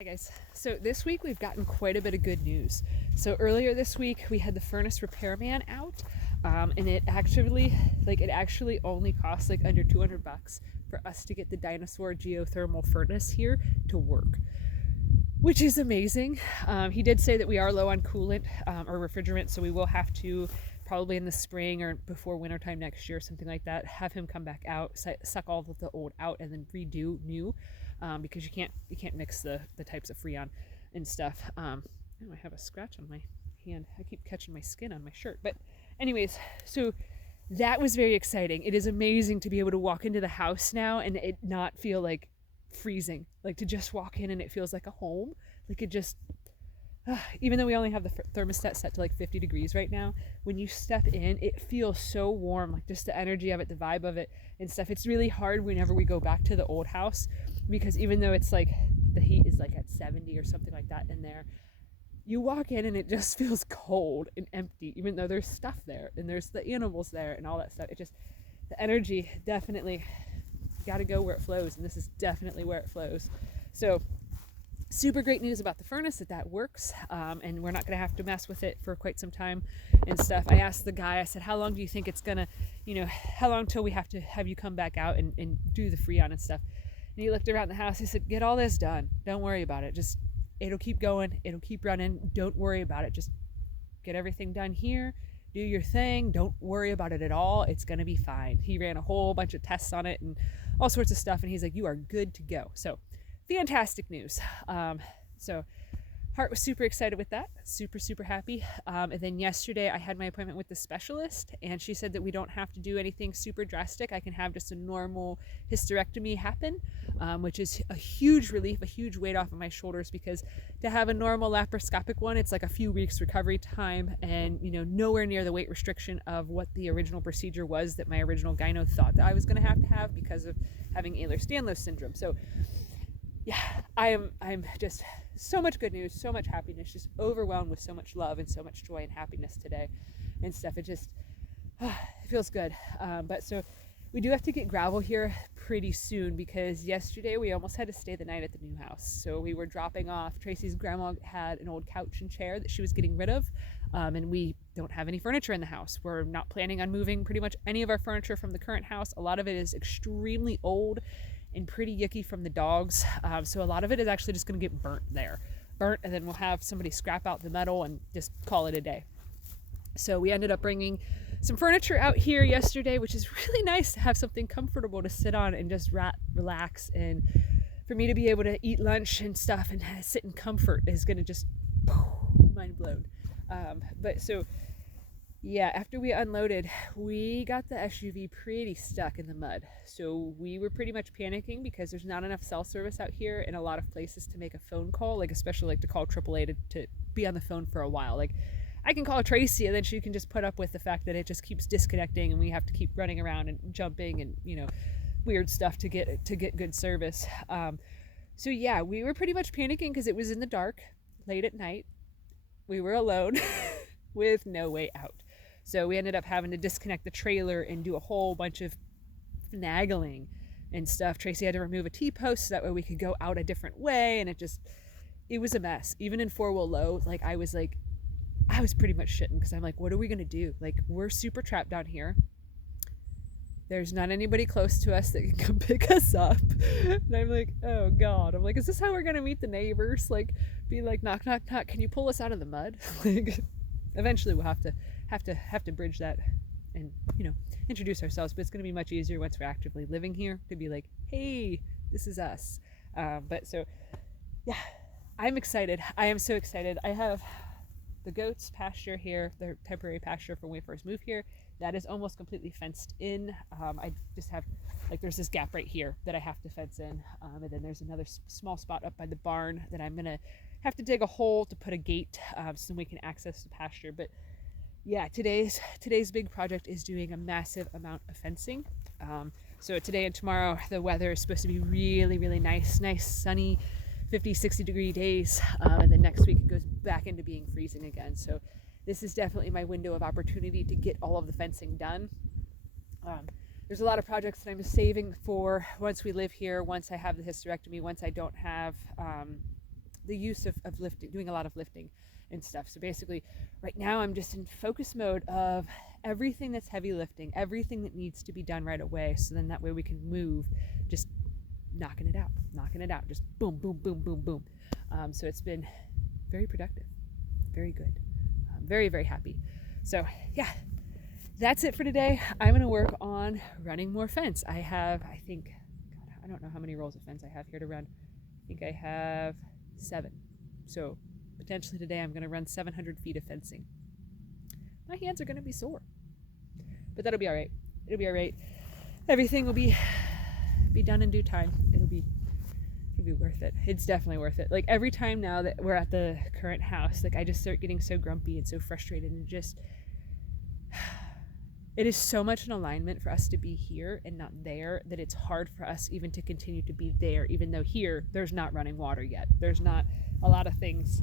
Hi guys. So this week we've gotten quite a bit of good news. So earlier this week we had the furnace repairman out, and it actually only cost like under $200 for us to get the Dinosaur geothermal furnace here to work, which is amazing. He did say that we are low on coolant or refrigerant, so we will have to probably in the spring or before wintertime next year, something like that, have him come back out, suck all of the old out, and then redo new, because you can't mix the types of Freon and stuff. Oh, I have a scratch on my hand. I keep catching my skin on my shirt. But anyways, so that was very exciting. It is amazing to be able to walk into the house now and it not feel like freezing, like to just walk in and it feels like a home. Like it just even though we only have the thermostat set to like 50 degrees right now, when you step in, it feels so warm, like just the energy of it, the vibe of it and stuff. It's really hard whenever we go back to the old house because even though it's like the heat is like at 70 or something like that in there, you walk in and it just feels cold and empty, even though there's stuff there and there's the animals there and all that stuff. It just, the energy definitely got to go where it flows, and this is definitely where it flows. So super great news about the furnace that works, and we're not going to have to mess with it for quite some time and stuff. I asked the guy, I said, how long do you think it's going to, how long till we have to have you come back out and do the Freon and stuff? And he looked around the house. He said, get all this done. Don't worry about it. Just, it'll keep going. It'll keep running. Don't worry about it. Just get everything done here. Do your thing. Don't worry about it at all. It's going to be fine. He ran a whole bunch of tests on it and all sorts of stuff. And he's like, you are good to go. So fantastic news. So Heart was super excited with that, super happy. And then yesterday I had my appointment with the specialist, and she said that we don't have to do anything super drastic. I can have just a normal hysterectomy happen, which is a huge relief, a huge weight off of my shoulders, because to have a normal laparoscopic one, it's like a few weeks recovery time, and nowhere near the weight restriction of what the original procedure was that my original gyno thought that I was going to have because of having Ehlers-Danlos syndrome. So yeah, I'm just so much good news, so much happiness, just overwhelmed with so much love and so much joy and happiness today and stuff. It just, it feels good. But so we do have to get gravel here pretty soon, because yesterday we almost had to stay the night at the new house. So we were dropping off, Tracy's grandma had an old couch and chair that she was getting rid of. And we don't have any furniture in the house. We're not planning on moving pretty much any of our furniture from the current house. A lot of it is extremely old and pretty yucky from the dogs. So a lot of it is actually just going to get burnt, and then we'll have somebody scrap out the metal and just call it a day. So we ended up bringing some furniture out here yesterday, which is really nice to have something comfortable to sit on and just relax, and for me to be able to eat lunch and stuff and sit in comfort is going to just mind blown. But so yeah, after we unloaded, we got the SUV pretty stuck in the mud. So we were pretty much panicking because there's not enough cell service out here in a lot of places to make a phone call, like especially like to call AAA to be on the phone for a while. Like I can call Tracy and then she can just put up with the fact that it just keeps disconnecting and we have to keep running around and jumping and weird stuff to get good service. So yeah, we were pretty much panicking because it was in the dark, late at night. We were alone with no way out. So we ended up having to disconnect the trailer and do a whole bunch of finagling and stuff. Tracy had to remove a T-post so that way we could go out a different way, and it was a mess. Even in four-wheel low, I was pretty much shitting because I'm like, what are we gonna do? Like, we're super trapped down here. There's not anybody close to us that can come pick us up. And I'm like, oh God. I'm like, is this how we're gonna meet the neighbors? Like, be like, knock, knock, knock. Can you pull us out of the mud? Like, eventually we'll have to bridge that and introduce ourselves. But it's gonna be much easier once we're actively living here to be like, hey, this is us. But so yeah, I'm excited. I am so excited. I have the goats pasture here, their temporary pasture from when we first moved here. That is almost completely fenced in. I just have, there's this gap right here that I have to fence in. And then there's another small spot up by the barn that I'm going to have to dig a hole to put a gate so we can access the pasture. But yeah, today's big project is doing a massive amount of fencing. So today and tomorrow, the weather is supposed to be really, really nice, sunny, 50, 60 degree days. And then next week it goes back into being freezing again. So this is definitely my window of opportunity to get all of the fencing done. There's a lot of projects that I'm saving for once we live here, once I have the hysterectomy, once I don't have the use of lifting, doing a lot of lifting and stuff. So basically right now I'm just in focus mode of everything that's heavy lifting, everything that needs to be done right away, so then that way we can move, just knocking it out, just boom, boom, boom, boom, boom. So it's been very productive, very good. I'm very, very happy. So yeah, that's it for today. I'm gonna work on running more fence. I think, God, I don't know how many rolls of fence I have here to run. I think I have 7. So potentially today I'm gonna run 700 feet of fencing. My hands are gonna be sore, but that'll be all right. It'll be all right. Everything will be done in due time. It'll be worth it. It's definitely worth it. Like every time now that we're at the current house, like I just start getting so grumpy and so frustrated, and just it is so much in alignment for us to be here and not there that it's hard for us even to continue to be there, even though here there's not running water yet. There's not a lot of things,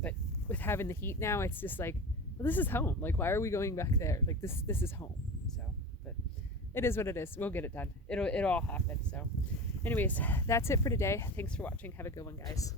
but with having the heat now, it's just like, well, this is home. Like, why are we going back there? Like this is home. So, but it is what it is. We'll get it done. It'll all happen. So anyways, that's it for today. Thanks for watching. Have a good one, guys.